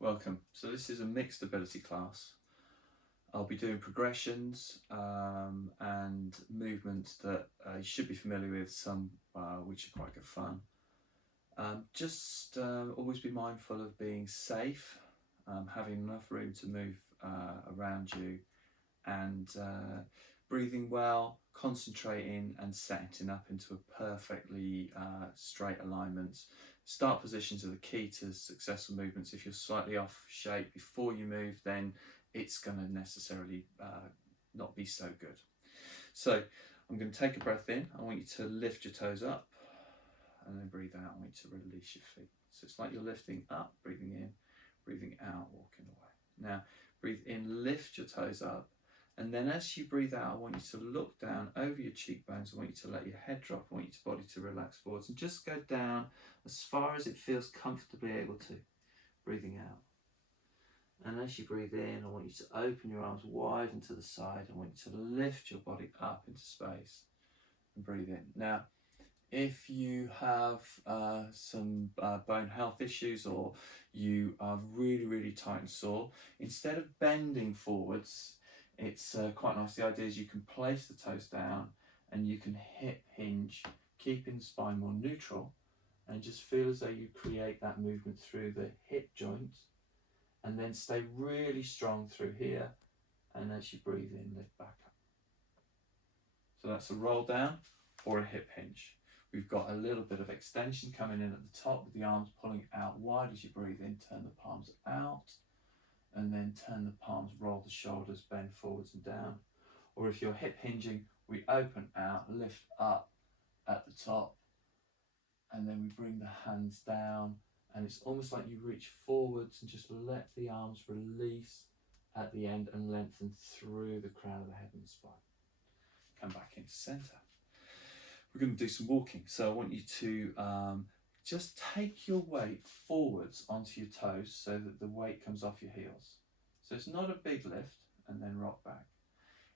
Welcome. So this is a mixed ability class. I'll be doing progressions and movements that you should be familiar with, some which are quite good fun. Just always be mindful of being safe, having enough room to move around you, and breathing well, concentrating and setting up into a perfectly straight alignment. Start positions are the key to successful movements. If you're slightly off shape before you move, then it's going to necessarily not be so good. So I'm going to take a breath in. I want you to lift your toes up, and then breathe out. I want you to release your feet. So it's like you're lifting up, breathing in, breathing out, walking away. Now breathe in, lift your toes up, and then as you breathe out, I want you to look down over your cheekbones. I want you to let your head drop. I want your body to relax forwards and just go down as far as it feels comfortably able to, breathing out. And as you breathe in, I want you to open your arms wide and to the side. I want you to lift your body up into space and breathe in. Now, if you have some bone health issues, or you are really tight and sore, instead of bending forwards, it's quite nice. The idea is you can place the toes down and you can hip hinge, keeping the spine more neutral, and just feel as though you create that movement through the hip joint, and then stay really strong through here, and as you breathe in, lift back up. So that's a roll down or a hip hinge. We've got a little bit of extension coming in at the top with the arms pulling out wide as you breathe in. Turn the palms out, and then turn the palms, roll the shoulders, bend forwards and down. Or if you're hip hinging, we open out, lift up at the top, and then we bring the hands down, and it's almost like you reach forwards and just let the arms release at the end and lengthen through the crown of the head and the spine. Come back into center. We're going to do some walking. So I want you to just take your weight forwards onto your toes so that the weight comes off your heels. So it's not a big lift, and then rock back.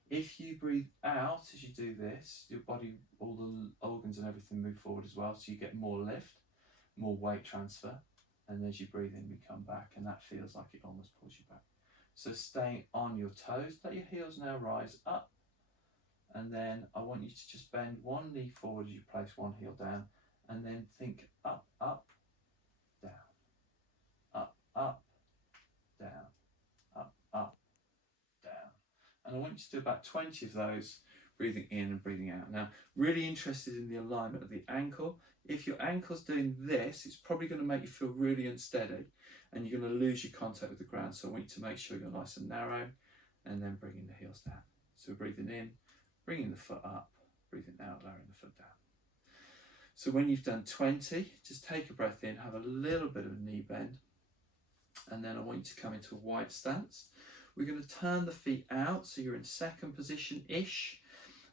If you breathe out as you do this, your body, all the organs and everything move forward as well, so you get more lift, more weight transfer, and as you breathe in, we come back, and that feels like it almost pulls you back. So staying on your toes, let your heels now rise up, and then I want you to just bend one knee forward as you place one heel down, and then think up, up, down, up, up, down, up, up, down. And I want you to do about 20 of those, breathing in and breathing out. Now, really interested in the alignment of the ankle. If your ankle's doing this, it's probably going to make you feel really unsteady, and you're going to lose your contact with the ground. So I want you to make sure you're nice and narrow, and then bringing the heels down. So breathing in, bringing the foot up, breathing out, lowering the foot down. So when you've done 20, just take a breath in, have a little bit of a knee bend, and then I want you to come into a wide stance. We're going to turn the feet out, so you're in second position-ish,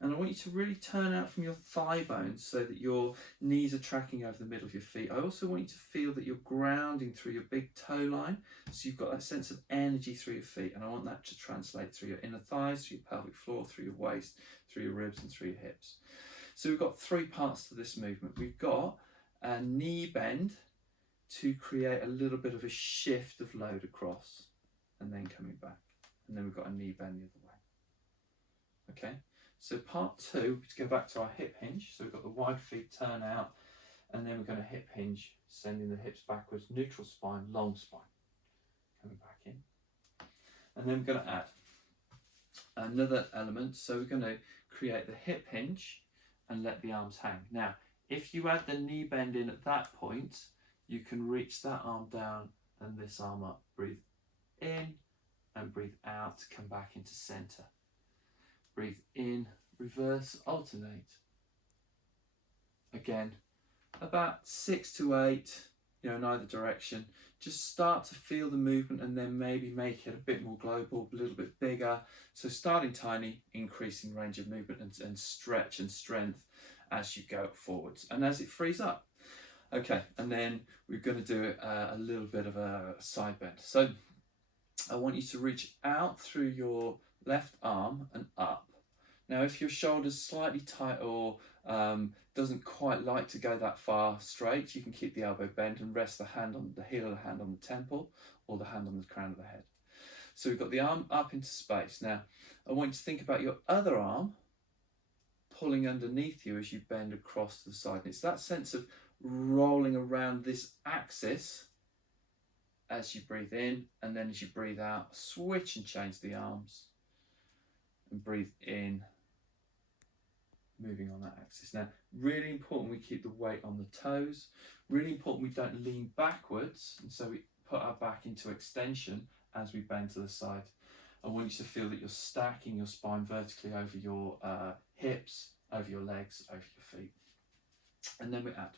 and I want you to really turn out from your thigh bones so that your knees are tracking over the middle of your feet. I also want you to feel that you're grounding through your big toe line, so you've got that sense of energy through your feet, and I want that to translate through your inner thighs, through your pelvic floor, through your waist, through your ribs and through your hips. So we've got three parts to this movement. We've got a knee bend to create a little bit of a shift of load across, and then coming back. And then we've got a knee bend the other way. Okay, so part two, to go back to our hip hinge. So we've got the wide feet, turn out, and then we're going to hip hinge, sending the hips backwards, neutral spine, long spine. Coming back in. And then we're going to add another element. So we're going to create the hip hinge and let the arms hang. Now, if you add the knee bend in at that point, you can reach that arm down and this arm up. Breathe in and breathe out to come back into center. Breathe in, reverse, alternate. Again, about 6 to 8, in either direction. Just start to feel the movement and then maybe make it a bit more global, a little bit bigger. So starting tiny, increasing range of movement and stretch and strength as you go forwards and as it frees up. Okay, and then we're going to do a little bit of a side bend. So I want you to reach out through your left arm and up. Now, if your shoulder's slightly tight or doesn't quite like to go that far straight, you can keep the elbow bent and rest the hand on the heel of the hand on the temple or the hand on the crown of the head. So we've got the arm up into space. Now, I want you to think about your other arm pulling underneath you as you bend across to the side. And it's that sense of rolling around this axis as you breathe in, and then as you breathe out, switch and change the arms and breathe in, moving on that axis. Now, really important we keep the weight on the toes. Really important we don't lean backwards, and so we put our back into extension as we bend to the side. I want you to feel that you're stacking your spine vertically over your hips, over your legs, over your feet. And then we add.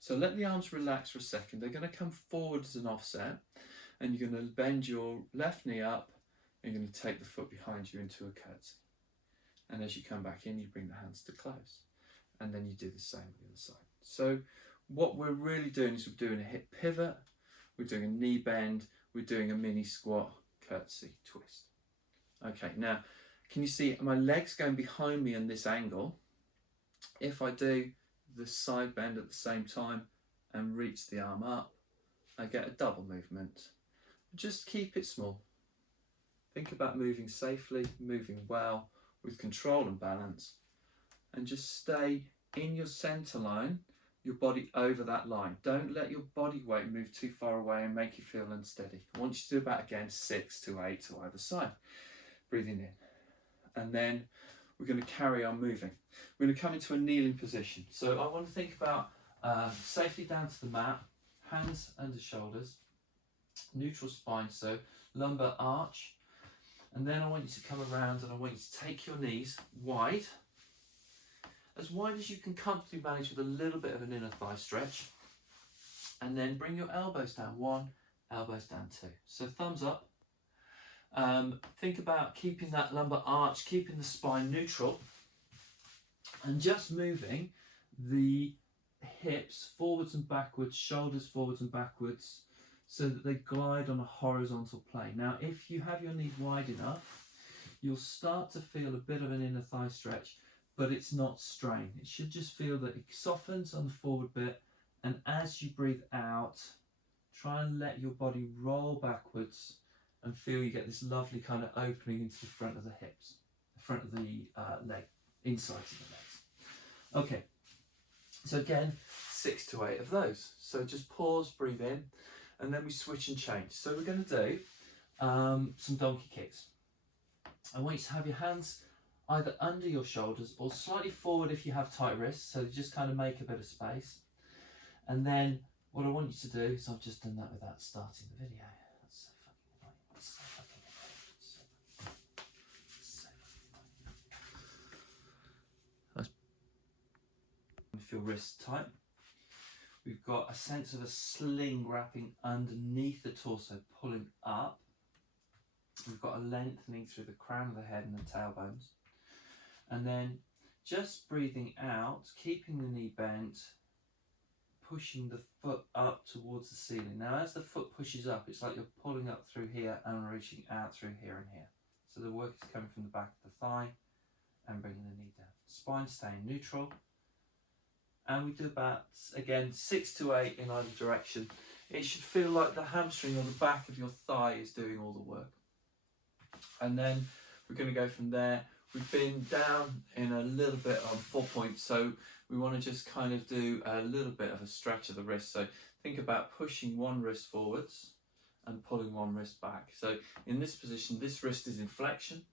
So let the arms relax for a second. They're going to come forward as an offset, and you're going to bend your left knee up, and you're going to take the foot behind you into a curtsy. And as you come back in, you bring the hands to close. And then you do the same with the other side. So what we're really doing is we're doing a hip pivot, we're doing a knee bend, we're doing a mini squat, curtsy, twist. Okay, now, can you see my legs going behind me in this angle? If I do the side bend at the same time and reach the arm up, I get a double movement. Just keep it small. Think about moving safely, moving well, with control and balance, and just stay in your center line, your body over that line. Don't let your body weight move too far away and make you feel unsteady. I want you to do that again, 6 to 8 to either side. Breathing in. And then we're going to carry on moving. We're going to come into a kneeling position. So I want to think about safely down to the mat, hands under shoulders, neutral spine, so lumbar arch. And then I want you to come around and I want you to take your knees wide as you can comfortably manage with a little bit of an inner thigh stretch. And then bring your elbows down, 1, elbows down 2. So thumbs up. Think about keeping that lumbar arch, keeping the spine neutral, and just moving the hips forwards and backwards, shoulders forwards and backwards, so that they glide on a horizontal plane. Now, if you have your knees wide enough, you'll start to feel a bit of an inner thigh stretch, but it's not strain. It should just feel that it softens on the forward bit, and as you breathe out, try and let your body roll backwards and feel you get this lovely kind of opening into the front of the hips, the front of the leg, inside of the legs. Okay, so again, 6 to 8 of those. So just pause, breathe in, and then we switch and change. So we're going to do some donkey kicks. I want you to have your hands either under your shoulders or slightly forward if you have tight wrists, so just kind of make a bit of space. And then what I want you to do is, I've just done that without starting the video. That's so fucking annoying. That's so fucking annoying. So fucking annoying. Feel wrists tight. We've got a sense of a sling wrapping underneath the torso, pulling up. We've got a lengthening through the crown of the head and the tailbones. And then just breathing out, keeping the knee bent, pushing the foot up towards the ceiling. Now, as the foot pushes up, it's like you're pulling up through here and reaching out through here and here. So the work is coming from the back of the thigh and bringing the knee down. Spine staying neutral. And we do about, again, 6 to 8 in either direction. It should feel like the hamstring or the back of your thigh is doing all the work. And then we're going to go from there. We've been down in a little bit on 4 points, so we want to just kind of do a little bit of a stretch of the wrist. So think about pushing one wrist forwards and pulling one wrist back. So in this position, this wrist is in flexion,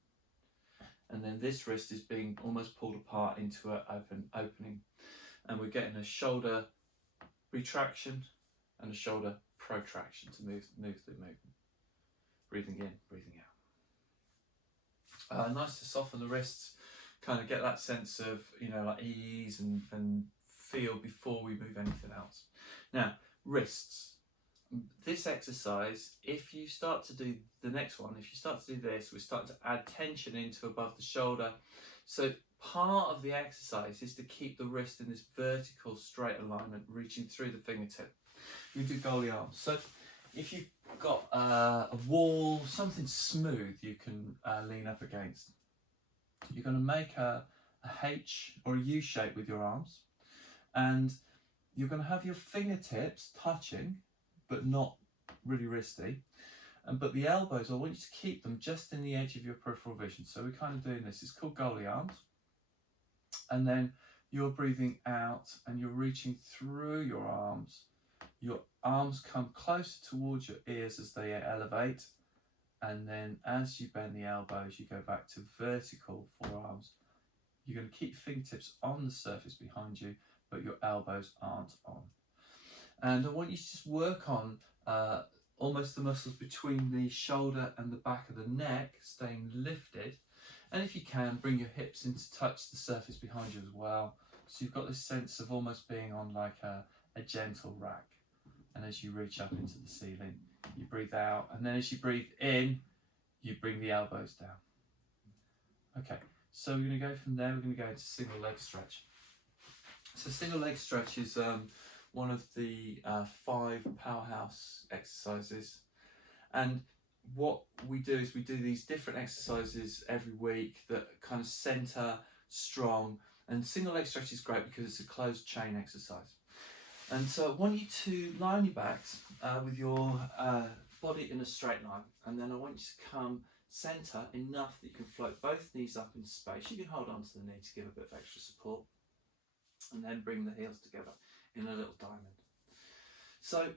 and then this wrist is being almost pulled apart into an opening. And we're getting a shoulder retraction and a shoulder protraction to move the movement. Breathing in, breathing out. Nice to soften the wrists, kind of get that sense of, like ease and feel before we move anything else. Now, wrists. This exercise, if you start to do the next one, if you start to do this, we're starting to add tension into above the shoulder. So part of the exercise is to keep the wrist in this vertical straight alignment, reaching through the fingertip. We do goalie arms. So if you've got a wall, something smooth you can lean up against. You're going to make a H or a U shape with your arms, and you're going to have your fingertips touching, but not really wristy. But the elbows, I want you to keep them just in the edge of your peripheral vision. So we're kind of doing this. It's called goalie arms. And then you're breathing out and you're reaching through your arms. Your arms come closer towards your ears as they elevate. And then as you bend the elbows, you go back to vertical forearms. You're going to keep fingertips on the surface behind you, but your elbows aren't on. And I want you to just work on almost the muscles between the shoulder and the back of the neck, staying lifted. And if you can, bring your hips in to touch the surface behind you as well. So you've got this sense of almost being on like a gentle rack. And as you reach up into the ceiling, you breathe out. And then as you breathe in, you bring the elbows down. Okay, so we're going to go from there, we're going to go into single leg stretch. So single leg stretch is one of the 5 powerhouse exercises. And what we do is we do these different exercises every week that kind of center, strong. And single leg stretch is great because it's a closed chain exercise. And so I want you to lie on your backs with your body in a straight line. And then I want you to come center enough that you can float both knees up into space. You can hold on to the knee to give a bit of extra support. And then bring the heels together in a little diamond. So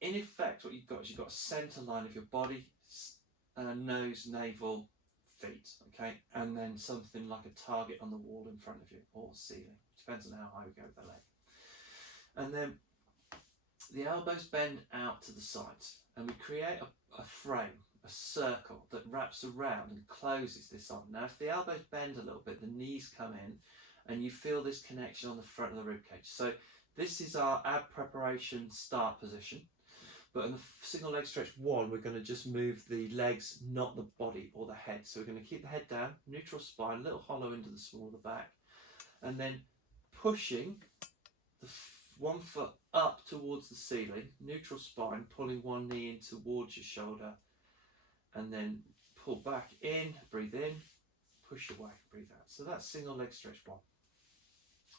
in effect, what you've got is you've got a center line of your body, nose, navel, feet, okay? And then something like a target on the wall in front of you, or ceiling. Depends on how high we go with the leg. And then the elbows bend out to the sides, and we create a frame, a circle that wraps around and closes this on. Now, if the elbows bend a little bit, the knees come in, and you feel this connection on the front of the rib cage. So this is our ab preparation start position. But in the single leg stretch 1, we're going to just move the legs, not the body or the head. So we're going to keep the head down, neutral spine, a little hollow into the small of the back, and then pushing the one foot up towards the ceiling, neutral spine, pulling one knee in towards your shoulder, and then pull back in, breathe in, push away, breathe out. So that's single leg stretch 1.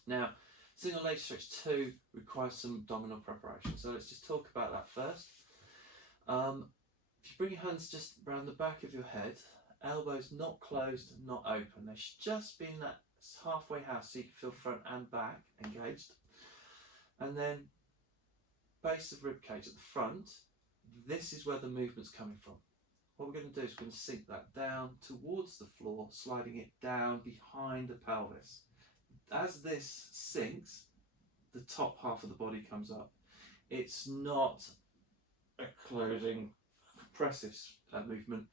Now, single leg stretch 2 requires some abdominal preparation. So let's just talk about that first. If you bring your hands just around the back of your head, elbows not closed, not open. They should just be in that halfway house so you can feel front and back engaged. And then base of rib cage at the front. This is where the movement's coming from. What we're going to do is we're going to sink that down towards the floor, sliding it down behind the pelvis. As this sinks, the top half of the body comes up. It's not a closing, compressive movement.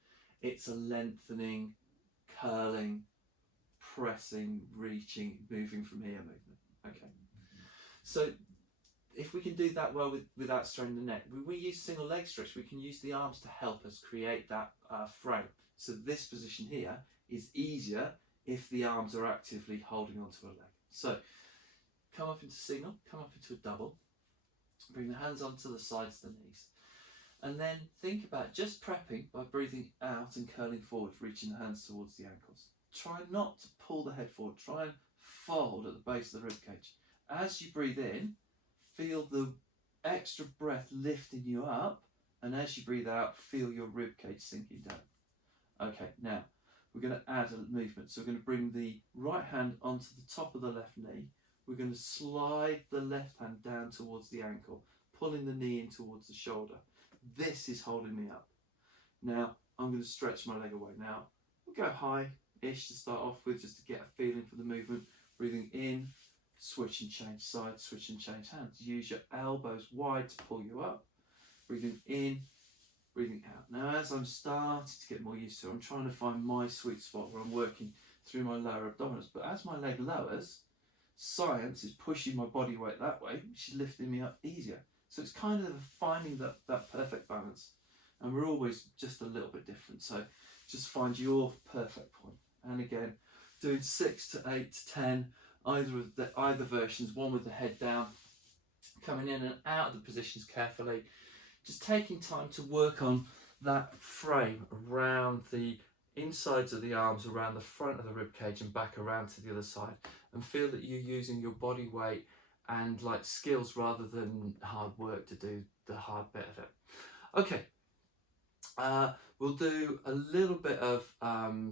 It's a lengthening, curling, pressing, reaching, moving from here movement. Okay. So if we can do that well without straining the neck, when we use single leg stretch, we can use the arms to help us create that frame. So this position here is easier if the arms are actively holding onto a leg. So come up into single, come up into a double, bring the hands onto the sides of the knees, and then think about just prepping by breathing out and curling forward, reaching the hands towards the ankles. Try not to pull the head forward, try and fold at the base of the rib cage. As you breathe in, feel the extra breath lifting you up, and as you breathe out, feel your rib cage sinking down. Okay, now we're going to add a movement. So we're going to bring the right hand onto the top of the left knee. We're going to slide the left hand down towards the ankle, pulling the knee in towards the shoulder. This is holding me up. Now I'm going to stretch my leg away. Now we'll go high-ish to start off with, just to get a feeling for the movement. Breathing in, switch and change sides, switch and change hands. Use your elbows wide to pull you up. Breathing in, breathing out. Now as I'm starting to get more used to it, I'm trying to find my sweet spot where I'm working through my lower abdominals. But as my leg lowers, science is pushing my body weight that way, which is lifting me up easier. So it's kind of finding that perfect balance. And we're always just a little bit different. So just find your perfect point. And again, doing 6 to 8 to 10, either versions, one with the head down, coming in and out of the positions carefully, just taking time to work on that frame around the insides of the arms around the front of the rib cage and back around to the other side, and feel that you're using your body weight and like skills rather than hard work to do the hard bit of it. Okay, we'll do a little bit of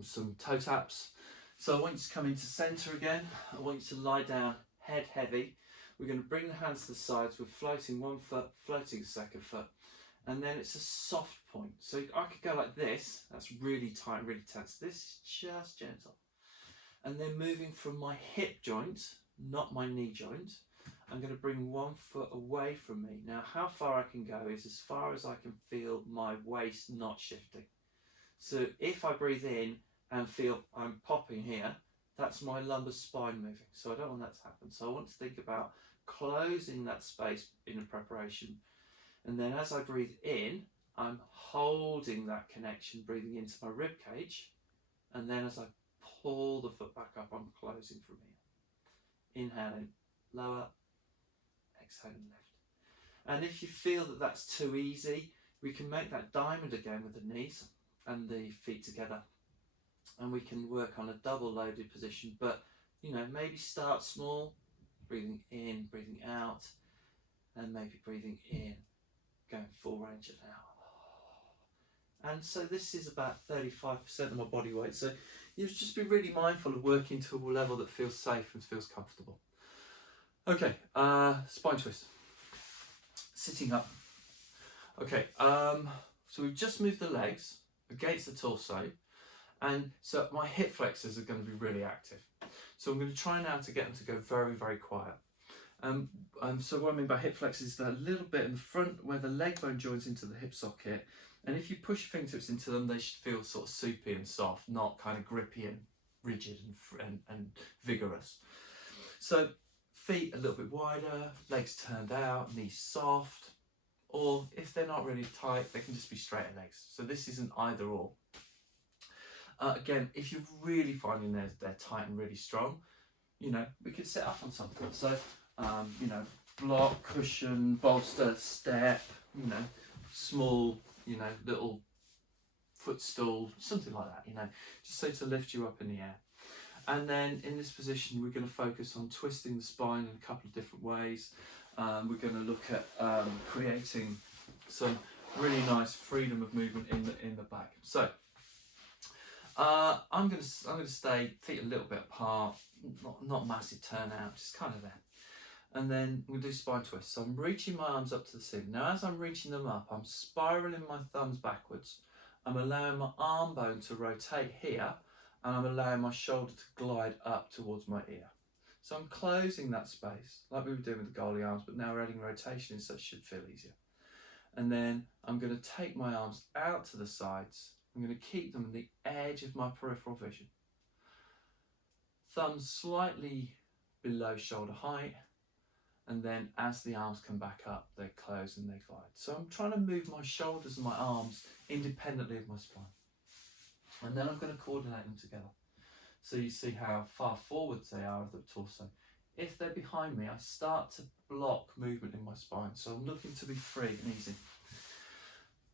some toe taps. So I want you to come into center again. I want you to lie down head heavy. We're going to bring the hands to the sides. We're floating one foot, floating second foot, and then it's a soft point. So I could go like this. That's really tight, really tense. This is just gentle. And then moving from my hip joint, not my knee joint, I'm going to bring 1 foot away from me. Now, how far I can go is as far as I can feel my waist not shifting. So if I breathe in and feel I'm popping here, that's my lumbar spine moving. So I don't want that to happen. So I want to think about closing that space in a preparation. And then as I breathe in, I'm holding that connection, breathing into my rib cage. And then as I pull the foot back up, I'm closing from here. Inhaling, lower, exhaling, lift. And if you feel that that's too easy, we can make that diamond again with the knees and the feet together. And we can work on a double loaded position, but you know, maybe start small, breathing in, breathing out, and maybe breathing in, going full range and out. And so this is about 35% of my body weight. So you just be really mindful of working to a level that feels safe and feels comfortable. Okay, spine twist. Sitting up. Okay, so we've just moved the legs against the torso. And so my hip flexors are going to be really active. So I'm going to try now to get them to go very, very quiet. So what I mean by hip flexors is that little bit in the front where the leg bone joins into the hip socket. And if you push your fingertips into them, they should feel sort of soupy and soft, not kind of grippy and rigid and vigorous. So feet a little bit wider, legs turned out, knees soft. Or if they're not really tight, they can just be straighter legs. So this isn't either or. Again, if you're really finding they're tight and really strong, you know, we could sit up on something. So, you know, block, cushion, bolster, step, you know, small, you know, little footstool, something like that, you know, just so to lift you up in the air. And then in this position, we're going to focus on twisting the spine in a couple of different ways. We're going to look at creating some really nice freedom of movement in the back. So, I'm going to stay feet a little bit apart, not massive turnout, just kind of there. And then we'll do spine twist. So I'm reaching my arms up to the ceiling. Now as I'm reaching them up, I'm spiraling my thumbs backwards. I'm allowing my arm bone to rotate here, and I'm allowing my shoulder to glide up towards my ear. So I'm closing that space, like we were doing with the goalie arms, but now we're adding rotation in, so it should feel easier. And then I'm going to take my arms out to the sides. I'm going to keep them at the edge of my peripheral vision. Thumbs slightly below shoulder height, and then as the arms come back up, they close and they glide. So I'm trying to move my shoulders and my arms independently of my spine. And then I'm going to coordinate them together. So you see how far forwards they are of the torso. If they're behind me, I start to block movement in my spine. So I'm looking to be free and easy.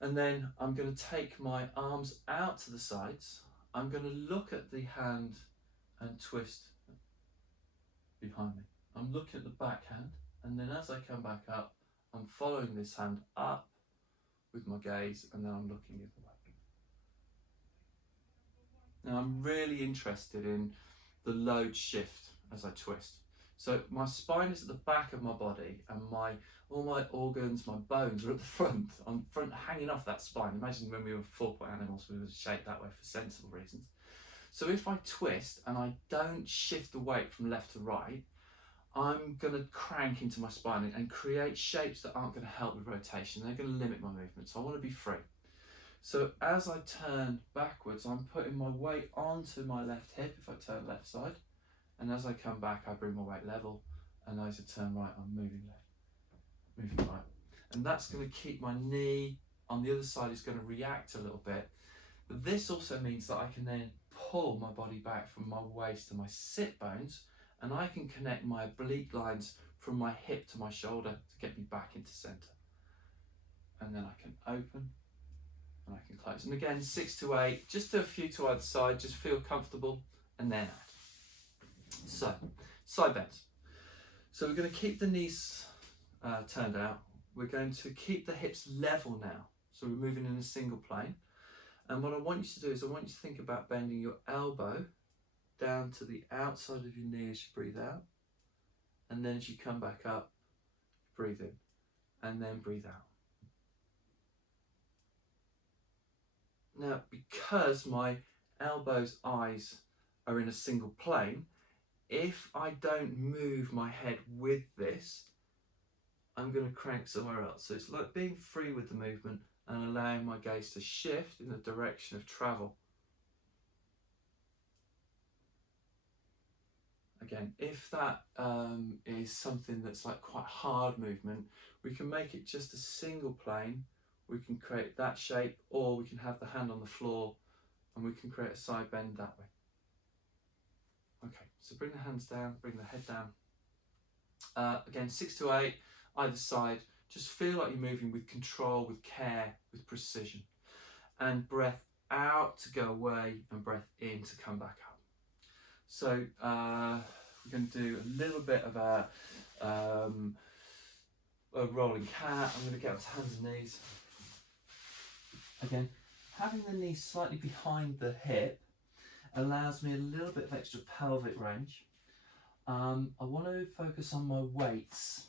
And then I'm going to take my arms out to the sides. I'm going to look at the hand and twist behind me. I'm looking at the back hand, and then as I come back up, I'm following this hand up with my gaze, and then I'm looking the other way. Now I'm really interested in the load shift as I twist. So my spine is at the back of my body, and all my organs, my bones are at the front. I'm hanging off that spine. Imagine when we were 4-point animals, we were shaped that way for sensible reasons. So if I twist and I don't shift the weight from left to right, I'm going to crank into my spine and create shapes that aren't going to help with rotation. They're going to limit my movement. So I want to be free. So as I turn backwards, I'm putting my weight onto my left hip if I turn left side. And as I come back, I bring my weight level. And as I turn right, I'm moving left, moving right. And that's going to keep my knee on the other side is going to react a little bit. But this also means that I can then pull my body back from my waist to my sit bones, and I can connect my oblique lines from my hip to my shoulder to get me back into center. And then I can open and I can close. And again, 6 to 8, just do a few to either side, just feel comfortable, and then add. So, side bends. So we're going to keep the knees turned out. We're going to keep the hips level now. So we're moving in a single plane. And what I want you to do is I want you to think about bending your elbow down to the outside of your knee as you breathe out. And then as you come back up, breathe in. And then breathe out. Now, because my elbows, eyes are in a single plane, if I don't move my head with this, I'm going to crank somewhere else. So it's like being free with the movement and allowing my gaze to shift in the direction of travel. Again, if that is something that's like quite hard movement, we can make it just a single plane. We can create that shape, or we can have the hand on the floor and we can create a side bend that way. Okay, so bring the hands down, bring the head down. Again, 6 to 8, either side. Just feel like you're moving with control, with care, with precision. And breath out to go away and breath in to come back up. So we're going to do a little bit of a rolling cat. I'm going to get up to hands and knees. Again, having the knees slightly behind the hip allows me a little bit of extra pelvic range. I want to focus on my weights.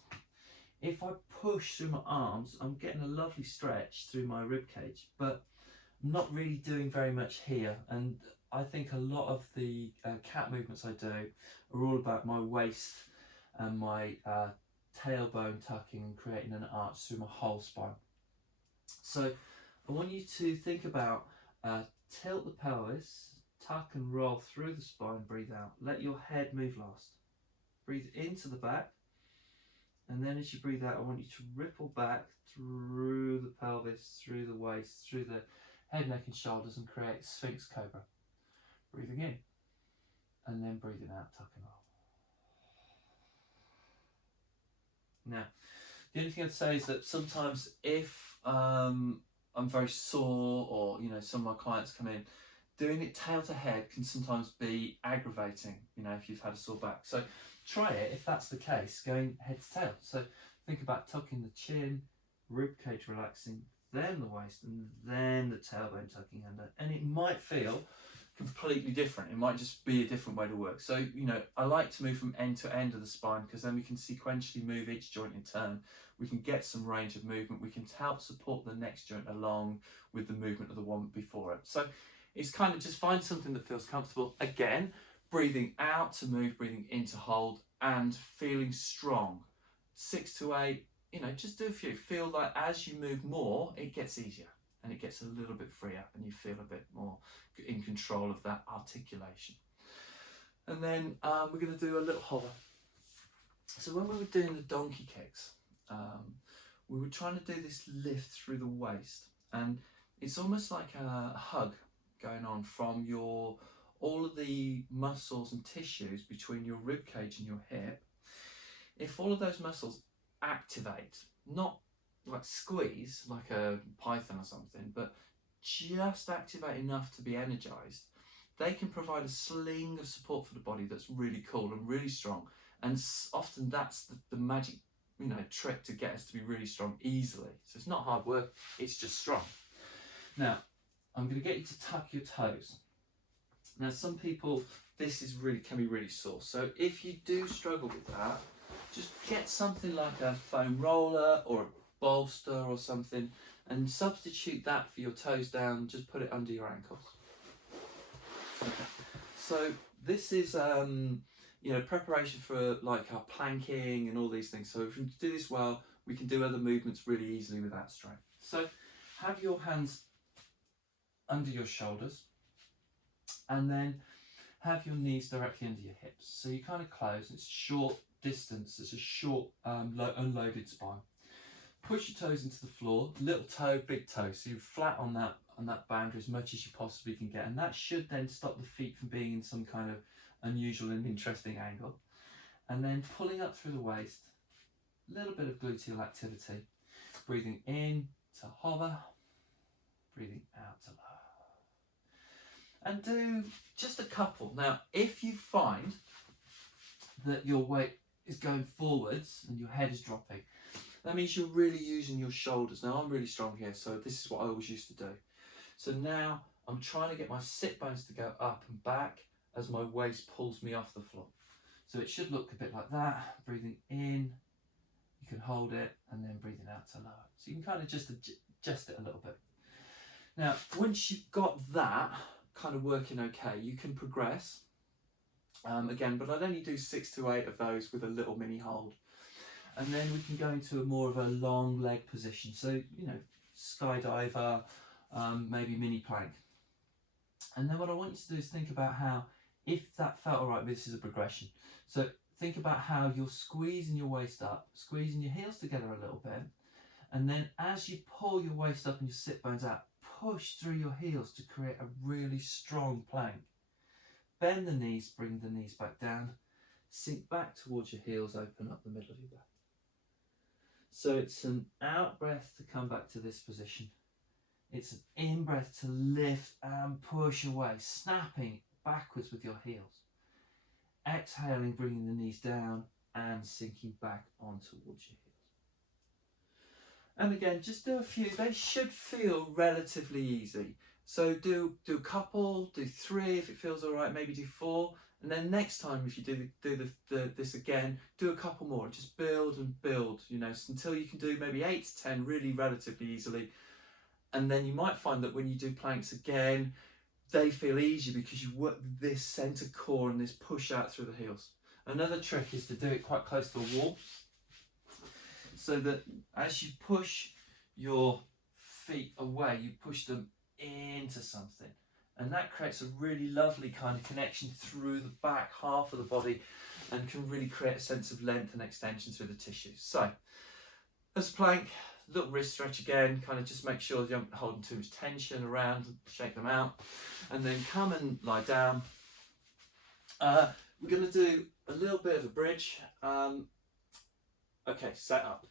If I push through my arms, I'm getting a lovely stretch through my rib cage, but I'm not really doing very much here. And I think a lot of the cat movements I do are all about my waist and my tailbone tucking and creating an arch through my whole spine. So I want you to think about tilt the pelvis, tuck and roll through the spine, breathe out. Let your head move last. Breathe into the back. And then as you breathe out, I want you to ripple back through the pelvis, through the waist, through the head, neck and shoulders, and create Sphinx Cobra. Breathing in and then breathing out, tuck and roll. Now, the only thing I'd say is that sometimes if I'm very sore, or some of my clients come in, doing it tail to head can sometimes be aggravating, if you've had a sore back. So try it if that's the case, going head to tail. So think about tucking the chin, rib cage relaxing, then the waist, and then the tailbone tucking under. And it might feel completely different. It might just be a different way to work. So, I like to move from end to end of the spine, because then we can sequentially move each joint in turn. We can get some range of movement. We can help support the next joint along with the movement of the one before it. So it's kind of just find something that feels comfortable. Again, breathing out to move, breathing in to hold, and feeling strong. 6 to 8, just do a few. Feel like as you move more, it gets easier and it gets a little bit freer and you feel a bit more in control of that articulation. And then we're going to do a little hover. So when we were doing the donkey kicks, we were trying to do this lift through the waist, and it's almost like a hug going on from all of the muscles and tissues between your rib cage and your hip. If all of those muscles activate, not like squeeze like a python or something, but just activate enough to be energized, they can provide a sling of support for the body that's really cool and really strong. And often that's the magic trick to get us to be really strong easily. So it's not hard work, it's just strong. Now I'm going to get you to tuck your toes. Now some people, this can be really sore, so if you do struggle with that, just get something like a foam roller or a bolster or something and substitute that for your toes down. Just put it under your ankles. Okay. So this is preparation for like our planking and all these things. So if we do this well, we can do other movements really easily without strain. So have your hands under your shoulders, and then have your knees directly under your hips. So you kind of close, it's short distance, it's a short unloaded spine. Push your toes into the floor, little toe, big toe, so you're flat on that boundary as much as you possibly can get, and that should then stop the feet from being in some kind of unusual and interesting angle. And then pulling up through the waist, a little bit of gluteal activity, breathing in to hover, breathing out to lower. And do just a couple. Now, if you find that your weight is going forwards and your head is dropping, that means you're really using your shoulders. Now, I'm really strong here, so this is what I always used to do. So now I'm trying to get my sit bones to go up and back as my waist pulls me off the floor. So it should look a bit like that. Breathing in, you can hold it, and then breathing out to lower. So you can kind of just adjust it a little bit. Now, once you've got that kind of working okay, you can progress. Again, but I'd only do 6 to 8 of those with a little mini hold. And then we can go into a more of a long leg position. So, you know, skydiver, maybe mini plank. And then what I want you to do is think about how, if that felt all right, this is a progression. So think about how you're squeezing your waist up, squeezing your heels together a little bit. And then as you pull your waist up and your sit bones out, push through your heels to create a really strong plank. Bend the knees, bring the knees back down, sink back towards your heels, open up the middle of your back. So it's an out breath to come back to this position. It's an in breath to lift and push away, snapping backwards with your heels. Exhaling, bringing the knees down and sinking back on towards your heels. And again, just do a few. They should feel relatively easy. So do a couple, do 3 if it feels all right, maybe do 4. And then next time, if you do this again, do a couple more. Just build and build, you know, until you can do maybe 8 to 10 really relatively easily. And then you might find that when you do planks again, they feel easier because you work this center core and this push out through the heels. Another trick is to do it quite close to a wall, so that as you push your feet away, you push them into something. And that creates a really lovely kind of connection through the back half of the body and can really create a sense of length and extension through the tissues. So, as a plank, little wrist stretch again, kind of just make sure you don't hold too much tension around, shake them out. And then come and lie down. We're going to do a little bit of a bridge. Okay, set up,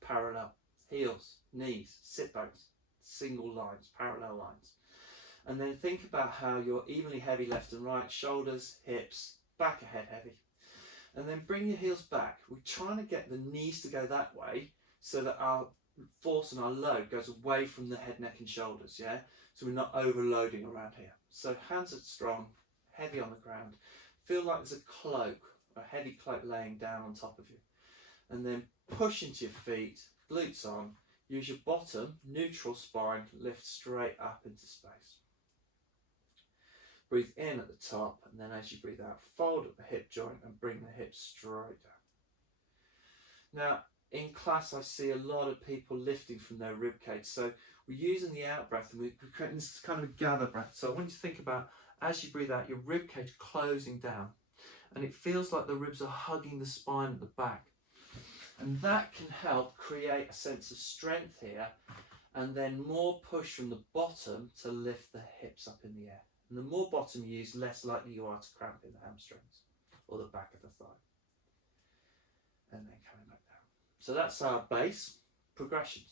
parallel, heels, knees, sit bones, single lines, parallel lines. And then think about how you're evenly heavy left and right, shoulders, hips, back of head heavy. And then bring your heels back. We're trying to get the knees to go that way so that our force and our load goes away from the head, neck and shoulders, yeah? So we're not overloading around here. So hands are strong, heavy on the ground. Feel like there's a cloak, a heavy cloak laying down on top of you. And then push into your feet, glutes on. Use your bottom, neutral spine, lift straight up into space. Breathe in at the top, and then as you breathe out, fold at the hip joint and bring the hips straight down. Now, in class, I see a lot of people lifting from their rib cage. So we're using the out breath and we're creating this kind of a gather breath. So I want you to think about, as you breathe out, your rib cage closing down. And it feels like the ribs are hugging the spine at the back. And that can help create a sense of strength here, and then more push from the bottom to lift the hips up in the air. And the more bottom you use, less likely you are to cramp in the hamstrings or the back of the thigh. And then coming back down. So that's our base progressions.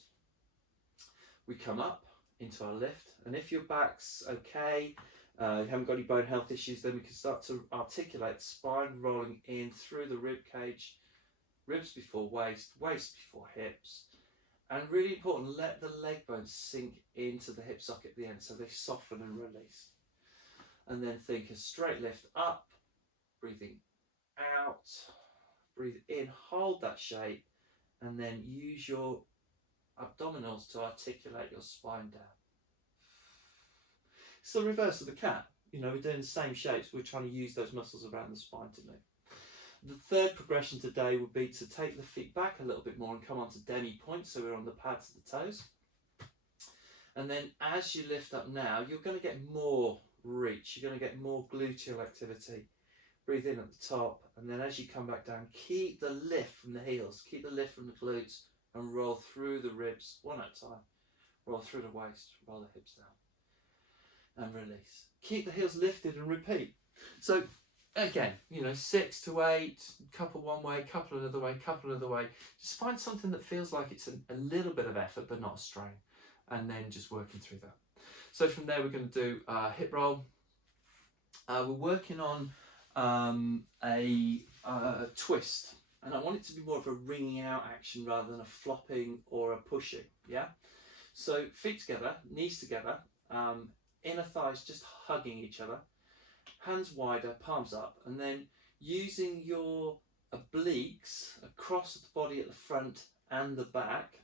We come up into our lift, and if your back's okay, you haven't got any bone health issues, then we can start to articulate, spine rolling in through the rib cage, ribs before waist, waist before hips. And really important, let the leg bones sink into the hip socket at the end so they soften and release. And then think a straight lift up, breathing out, breathe in, hold that shape, and then use your abdominals to articulate your spine down. It's the reverse of the cat. You know, we're doing the same shapes, we're trying to use those muscles around the spine to move. The third progression today would be to take the feet back a little bit more and come onto demi point, so we're on the pads of the toes. And then as you lift up now, you're going to get more reach, you're going to get more gluteal activity. Breathe in at the top, and then as you come back down, keep the lift from the heels, keep the lift from the glutes, and roll through the ribs, one at a time. Roll through the waist, roll the hips down, and release. Keep the heels lifted and repeat. So again, you know, 6 to 8, couple one way, couple another way, couple another way. Just find something that feels like it's a little bit of effort, but not a strain. and then just working through that. So from there we're going to do a hip roll. We're working on a twist, and I want it to be more of a wringing out action rather than a flopping or a pushing, yeah? So feet together, knees together, inner thighs just hugging each other, hands wider, palms up, and then using your obliques across the body at the front and the back,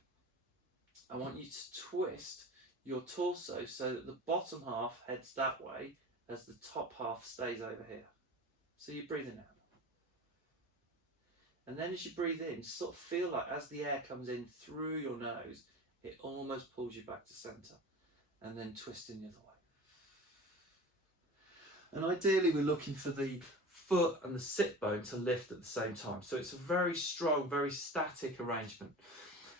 I want you to twist your torso so that the bottom half heads that way as the top half stays over here. So you're breathing out. And then as you breathe in, sort of feel like as the air comes in through your nose, it almost pulls you back to centre. And then twisting the other way. And ideally we're looking for the foot and the sit bone to lift at the same time. So it's a very strong, very static arrangement.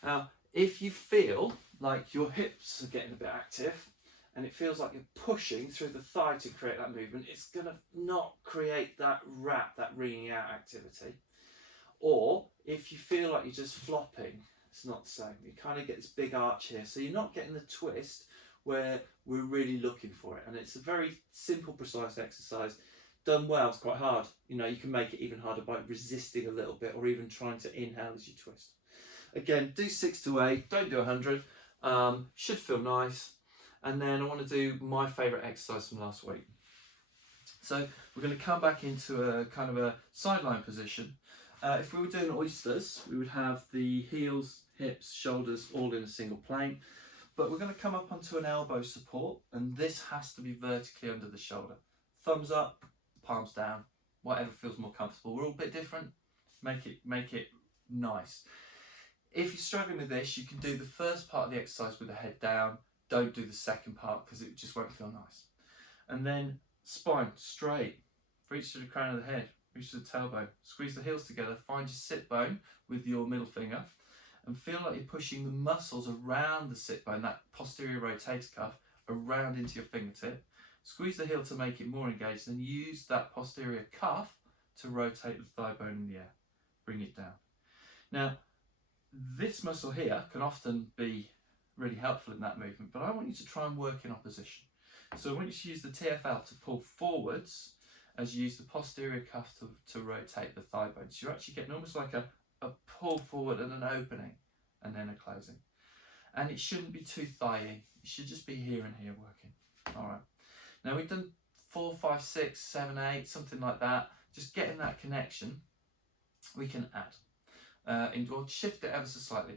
Now, if you feel like your hips are getting a bit active and it feels like you're pushing through the thigh to create that movement, it's going to not create that wrap, that wringing out activity. Or if you feel like you're just flopping, it's not the same. You kind of get this big arch here. So you're not getting the twist where we're really looking for it. And it's a very simple, precise exercise. Done well, it's quite hard. You know, you can make it even harder by resisting a little bit or even trying to inhale as you twist. Again, do 6 to 8, don't do 100. Should feel nice. And then I want to do my favourite exercise from last week. So we're going to come back into a kind of a sideline position. If we were doing oysters, we would have the heels, hips, shoulders all in a single plane. But we're going to come up onto an elbow support, and this has to be vertically under the shoulder. Thumbs up, palms down, whatever feels more comfortable. We're all a bit different. Make it nice. If you're struggling with this, you can do the first part of the exercise with the head down. Don't do the second part because it just won't feel nice. And then spine straight, reach to the crown of the head, reach to the tailbone, squeeze the heels together, find your sit bone with your middle finger, and feel like you're pushing the muscles around the sit bone, that posterior rotator cuff, around into your fingertip. Squeeze the heel to make it more engaged, and use that posterior cuff to rotate the thigh bone in the air. Bring it down. Now, this muscle here can often be really helpful in that movement, but I want you to try and work in opposition. So I want you to use the TFL to pull forwards as you use the posterior cuff to rotate the thigh bone. So you're actually getting almost like a pull forward and an opening and then a closing. And it shouldn't be too thighy. It should just be here and here working. All right. Now we've done 4, 5, 6, 7, 8, something like that. Just getting that connection, we can add. Or shift it ever so slightly.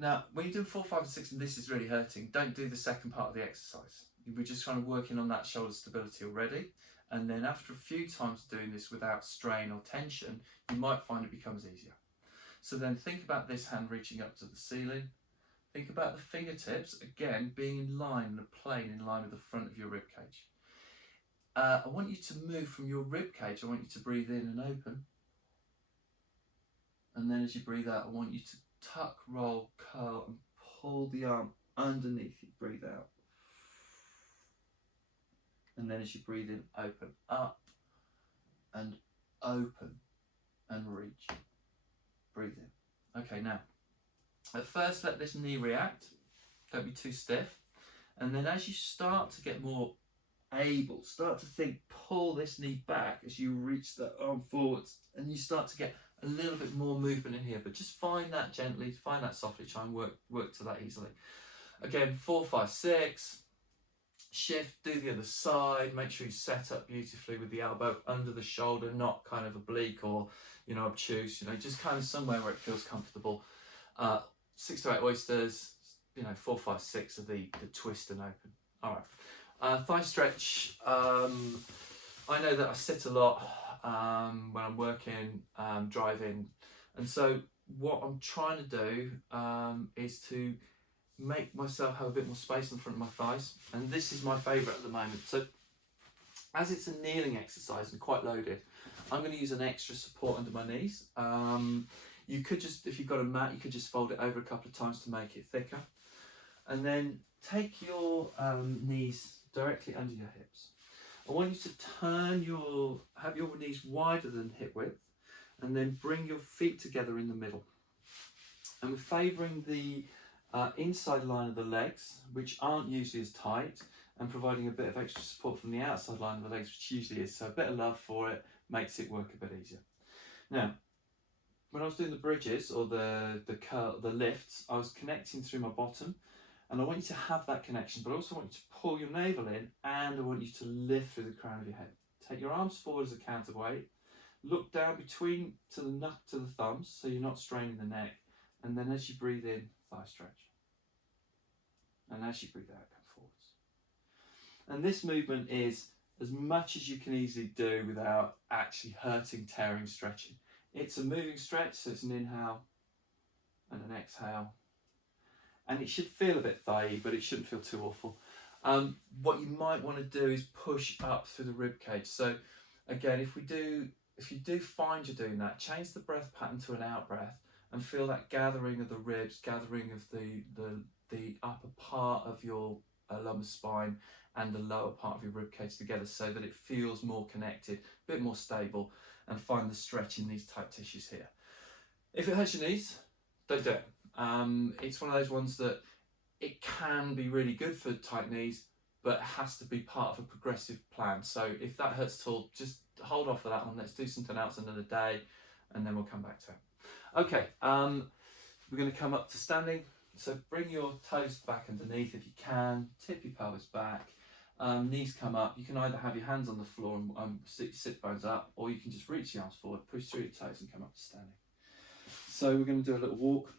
Now, when you do 4, 5, and 6, and this is really hurting, don't do the second part of the exercise. We're just kind of working on that shoulder stability already. And then after a few times doing this without strain or tension, you might find it becomes easier. So then think about this hand reaching up to the ceiling. Think about the fingertips, again, being in line, in a plane, in line with the front of your rib cage. I want you to move from your rib cage. I want you to breathe in and open. And then as you breathe out, I want you to tuck, roll, curl, and pull the arm underneath you. Breathe out. And then as you breathe in, open up and open and reach. Breathe in. Okay, now, at first let this knee react. Don't be too stiff. And then as you start to get more able, start to think, pull this knee back as you reach the arm forwards, and you start to get a little bit more movement in here, but just find that gently, find that softly, try and work to that easily. Again, 4, 5, 6, shift, do the other side, make sure you set up beautifully with the elbow under the shoulder, not kind of oblique or, obtuse, just kind of somewhere where it feels comfortable. 6 to 8 oysters, 4, 5, 6 are the twist and open. All right, thigh stretch. I know that I sit a lot when I'm working, driving, and so what I'm trying to do is to make myself have a bit more space in front of my thighs, and this is my favourite at the moment. So as it's a kneeling exercise and quite loaded, I'm going to use an extra support under my knees. You could just, if you've got a mat, you could just fold it over a couple of times to make it thicker, and then take your knees directly under your hips. I want you to have your knees wider than hip width, and then bring your feet together in the middle. And we're favouring the inside line of the legs, which aren't usually as tight, and providing a bit of extra support from the outside line of the legs, which usually is. So a bit of love for it makes it work a bit easier. Now, when I was doing the bridges or the lifts, I was connecting through my bottom, and I want you to have that connection, but I also want you to pull your navel in, and I want you to lift through the crown of your head. Take your arms forward as a counterweight. Look down between to the thumbs, so you're not straining the neck. And then as you breathe in, thigh stretch. And as you breathe out, come forwards. And this movement is as much as you can easily do without actually hurting, tearing, stretching. It's a moving stretch, so it's an inhale and an exhale. And it should feel a bit thigh-y, but it shouldn't feel too awful. What you might want to do is push up through the rib cage. So again, if you do find you're doing that, change the breath pattern to an out breath and feel that gathering of the ribs, gathering of the upper part of your lumbar spine and the lower part of your rib cage together, so that it feels more connected, a bit more stable, and find the stretch in these tight tissues here. If it hurts your knees, don't do it. It's one of those ones that it can be really good for tight knees, but it has to be part of a progressive plan. So if that hurts at all, just hold off for that one. Let's do something else another day, and then we'll come back to it. Okay, we're going to come up to standing. So bring your toes back underneath if you can. Tip your pelvis back. Knees come up. You can either have your hands on the floor and sit your sit bones up, or you can just reach your arms forward, push through your toes, and come up to standing. So we're going to do a little walk.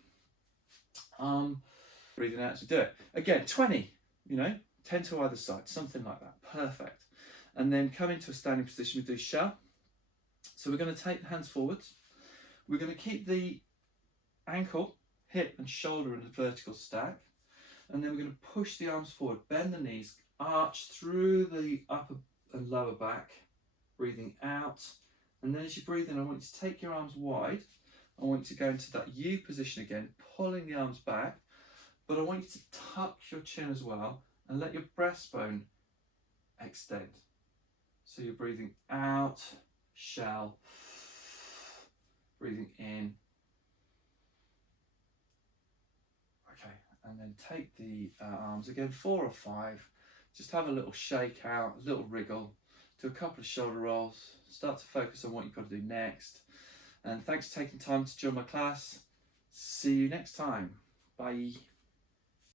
Breathing out as we do it. Again, 20, 10 to either side, something like that. Perfect. And then come into a standing position. We do shell. So we're going to take the hands forwards. We're going to keep the ankle, hip and shoulder in a vertical stack. And then we're going to push the arms forward, bend the knees, arch through the upper and lower back, breathing out. And then as you breathe in, I want you to take your arms wide. I want you to go into that U position again, pulling the arms back, but I want you to tuck your chin as well and let your breastbone extend. So you're breathing out, shell, breathing in. Okay, and then take the arms again, 4 or 5. Just have a little shake out, a little wriggle, do a couple of shoulder rolls, start to focus on what you've got to do next. And thanks for taking time to join my class. See you next time. Bye.